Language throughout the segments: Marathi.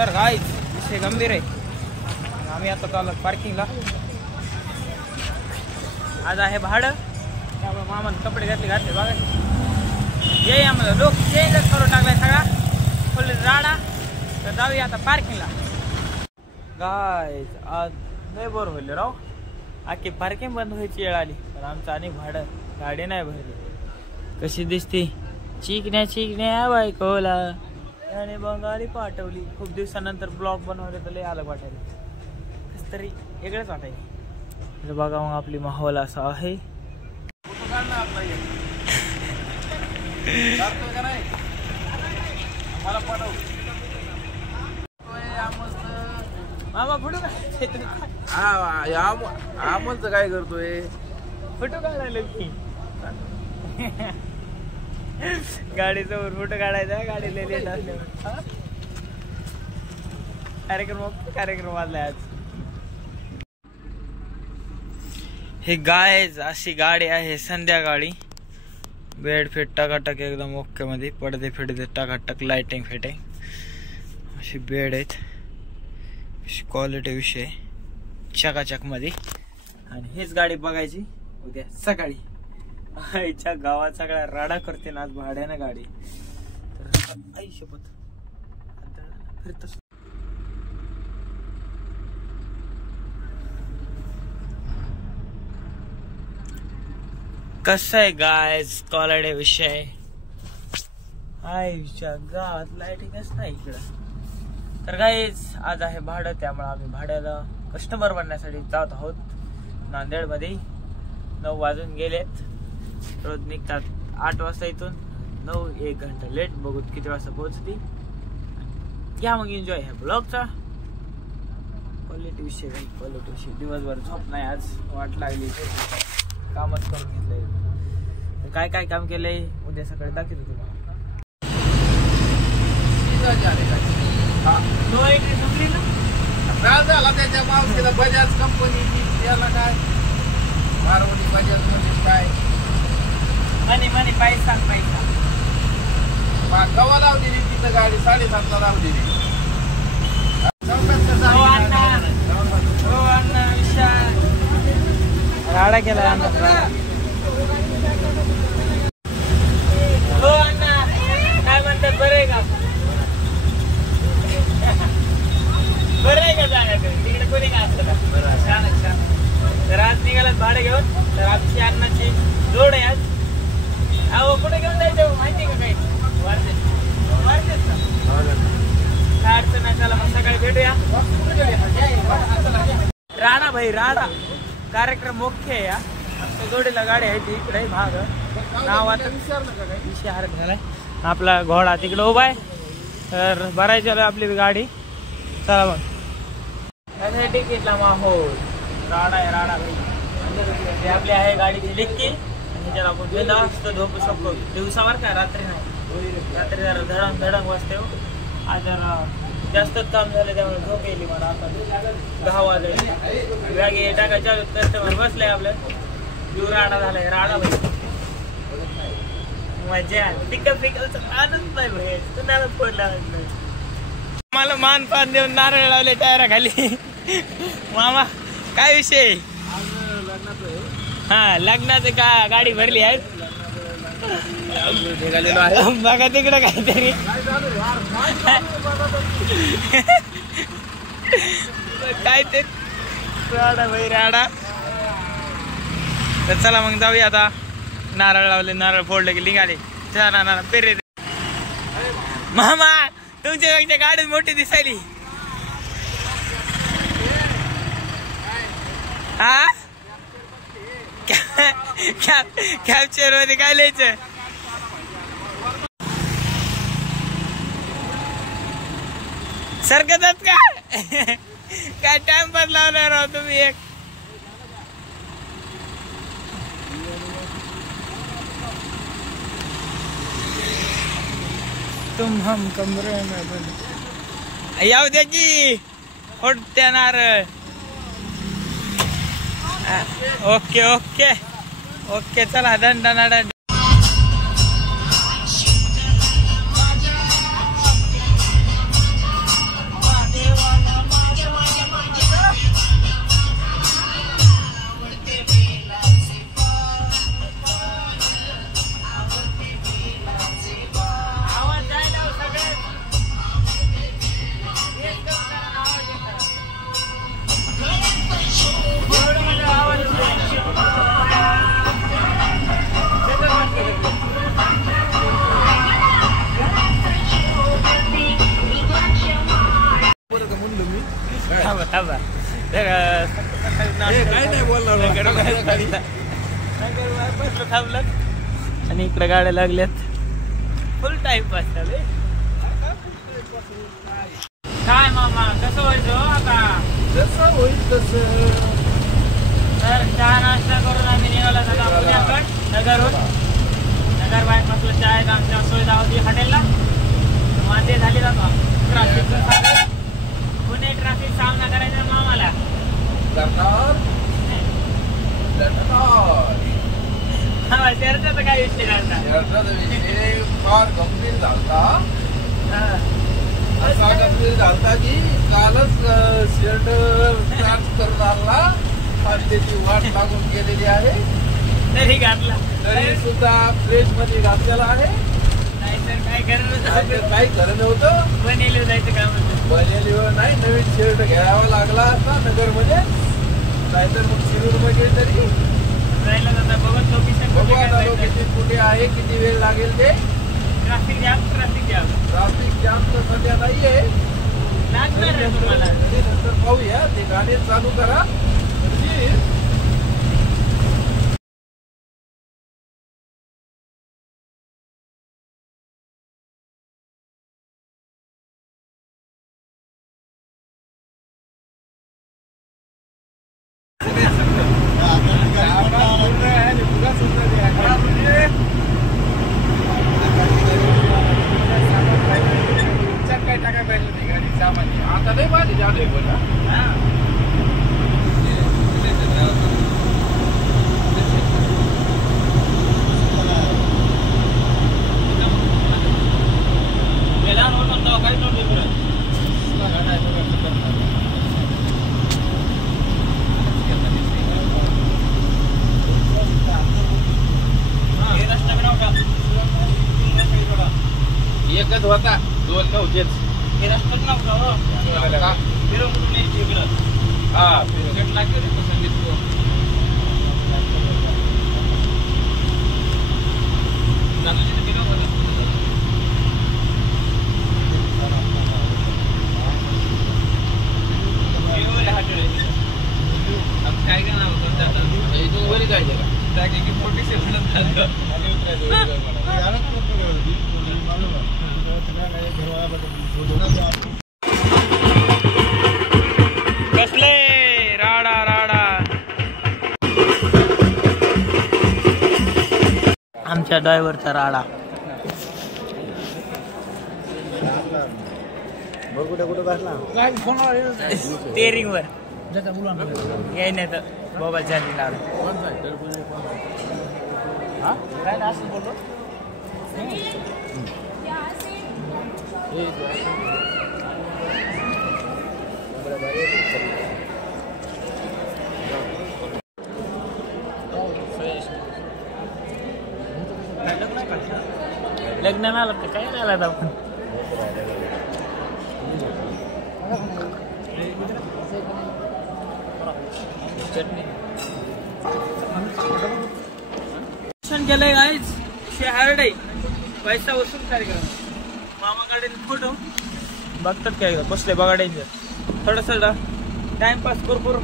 तर गाईज विषय गंभीर आहे. आम्ही आता चाललो पार्किंगला. आज आहे भाडं, त्यामुळे मामाने कपडे घातले बघा. ये आम्हाला लोक चेंजच करून टाकलाय सगळा फुल राडा. तर जाऊया आता पार्किंगला. गाईज आज लय बोर होईल राव. आखी पार्किंग बंद व्हायची वेळ आली. पण आमचं आणि भाडं गाडी नाही भरली. कशी दिसते चिकण्या बायकोला आणि बंगाली पाठवली. खूप दिवसानंतर ब्लॉग बनवले तर लय अलग वाटायला. कस तरी वेगळंच वाटायला. बघा मग आपली माहोल असा आहे. मामा फोटो आमचं काय करतोय? फोटो काढायला की गाडीसमोर फोटो काढायचा. गाडीला लेट असल्यावर कार्यक्रम वाजलाय आज. हे गायज अशी गाडी आहे संध्याकाळी. बेड फिट टाकाटक एकदम ओके मध्ये. पडदे फिडदे टाकाटक. लाइटिंग फिटिंग अशी बेड आहेत. क्वालिटी विषय चकाचक मध्ये. आणि हीच गाडी बघायची उद्या सकाळी. आईच्या गावात सगळ्या राडा करते ना आज भाड्यानं गाडी. तर आई शपथ फिरत कसं आहे गायज क्वालिटी विषय. आईच्या गावात लाइटिंगच नाही इकडं. तर गाईज आज आहे भाडं, त्यामुळे आम्ही भाड्याला कस्टमर बनण्यासाठी जात आहोत नांदेड मध्ये. 9 वाजून गेलेत. रोज निघतात 8 वाजता इथून. 9 1 घंटा लेट. बघू किती वाजता पोहोचती. या मग एन्जॉय ह्या ब्लॉगचा. क्वालिटी विषय क्वालिटी विषय. दिवसभर झोप नाही आज. वाट लागली. कामच करून घेतलंय. काय काय काम केलंय उद्या सकाळी दाखवतो तुम्हाला. झाला त्याच्या मावशीला बजाज कंपनीची. त्याला काय मारवडी बजाज मध्ये काय मनी पैसा गवा लावलेली तिथं गाडी 7:30 ला लावलेली. राडा केला. हो अण्णा काय म्हणतात? बरं आहे का? बरं आहे का? जाण्याचं तिकडे कोणी काय असतं का? छान. तर आज निघालात भाडं घेऊन. तर आमची अन्नाची जोड आहे आज. अहो कुठे घेऊन जायचं माहिती का? काही वारतेच काय अडचण नाही. चला मग सकाळी भेटूया. राडा भाई राडा. कार्यक्रम मुख्य आहे. आमच्या जोडीला गाडी आहे ती इकडे भाग नावात विषय झालाय. आपला घोडा तिकडे उभा आहे. तर भरायची आपली गाडी. चला मग तिकीटला माहोल राडा आहे. राडा भाई. आपली आहे गाडीची डिक्की. आणि त्याला आपण बिनधास्त झोपू शकतो. दिवसावर काय रात्री नाही. रात्री जरा धडंग वाजते. आज जरा जास्तच काम झालं त्यामुळे झोप येईल मला. आता 10 वाजले. बॅगे टाकायच्या कस्टमर बसले आपल्या. जीव राडा झालाय. राडा भाई मजा. पिकअप आनंद नाही भाई. तुम्हाला फोन लावला. मला मान पान देऊन नारळ लावले टायरा खाली. मामा काय विषय? हा लग्नाचं का गाडी भरली आहे. बघा तिकडं काहीतरी काय ते राडा भाई राडा. तर चला मग जाऊया आता. नारळ लावले. नारळ फोडले की निघाले. चला पेरे. मामा तुमच्यापेक्षा गाडी मोठी दिसायली. हा कॅप्चर मध्ये काय लिहायचं? सरकतात का? काय टाइमपास लावला राव तुम्ही एक. तुम हम कमरे में बंद. याव द्या की फोडत्या नारळ. ओके ओके ओके चला दंड. थांबा. काय नाही बोलणार. थांबलं आणि इकडे गाड्या लागल्यात. फुल टाइमपास चालू आहे. काय मामा कसं व्हायचं आता? जसं होईल तसं. तर चहा नाश्ता करून आम्ही निघाला झाला पुण्याकडे नगरहून. नगर बायपासला चहा आहे आमच्या सुविधा होती हॉटेलला. वांदे झाले जातो ट्रॅफिकचं. पुणे ट्रॅफिक सामना करायचा मामाला. चर्चाचा काय विषय काढता? विषय फार गंभीर झालता. असा गंभीर झालता की कालच सिलेंडर चार्ज करून आणला आणि त्याची वाट लागून गेलेली आहे. तरी घातला तरी सुद्धा फ्रेश मध्ये घातलेला आहे. नाहीतर काय करत काही खरं नव्हतं. बनेल जायचं काम होतं. बनेल नाही. नवीन शर्ट घ्यावा लागला असता नगर मध्ये. नाहीतर मग शिरूर मध्ये तरी जायला जाता बघत लोकेशन. बघू आता लोकेशन कुठे आहे, किती वेळ लागेल ते. Traffic jam. ट्रॅफिक जाम तर सध्या नाहीये. लागणार आहे तुम्हाला. नंतर पाहूया. ते गाणे चालू करा. आता नाही माझी झाले बोला. एकच होता, दोन नव्हतेच. हे रस्त्यात नव्हतं. फिरून कुठून यायची इकडं? हा फिरून लागेल सांगितलं. काय का नाव इथून वरी जायचं का? त्या मोठी सेफ्ट कसले राडा राडा. आमच्या ड्रायव्हरचा राडा. कुठे बसला काय फोन स्टेअरिंग वर याय नाही तर मोबाईल चार्जिंग लावला. काय ना असं बोलतो. लग्न आलं तर काय नाही आला आपण. केलंय गाईज शहर पैसा वसूल कार्यक्रम. मामाकडे फोटो बघतात काय बसले बघायचं. थोडस टाइमपास भरपूर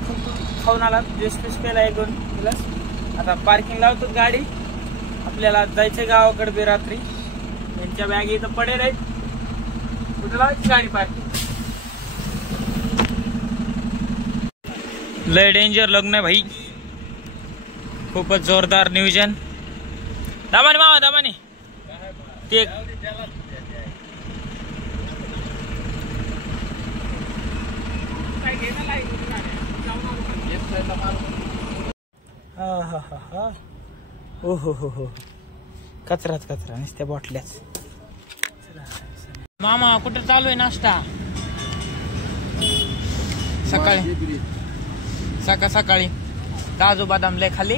खाऊन आला. ज्यूस पीस केला 1-2 ग्लास. आता पार्किंग लावतो गाडी. आपल्याला जायचंय गावाकडे बी रात्री. यांच्या बॅग इथं पडेल आहेत. कुठे लावायची गाडी पार्किंग. लय डेंजर लग्न आहे भाई. खूपच जोरदार नियोजन. दामाने मामा दामाने ते हो कचराच कचरा नुसत्या बॉटल्याच. मामा कुठे चालू आहे नाश्ता? सकाळी काजू बदाम लय खाली.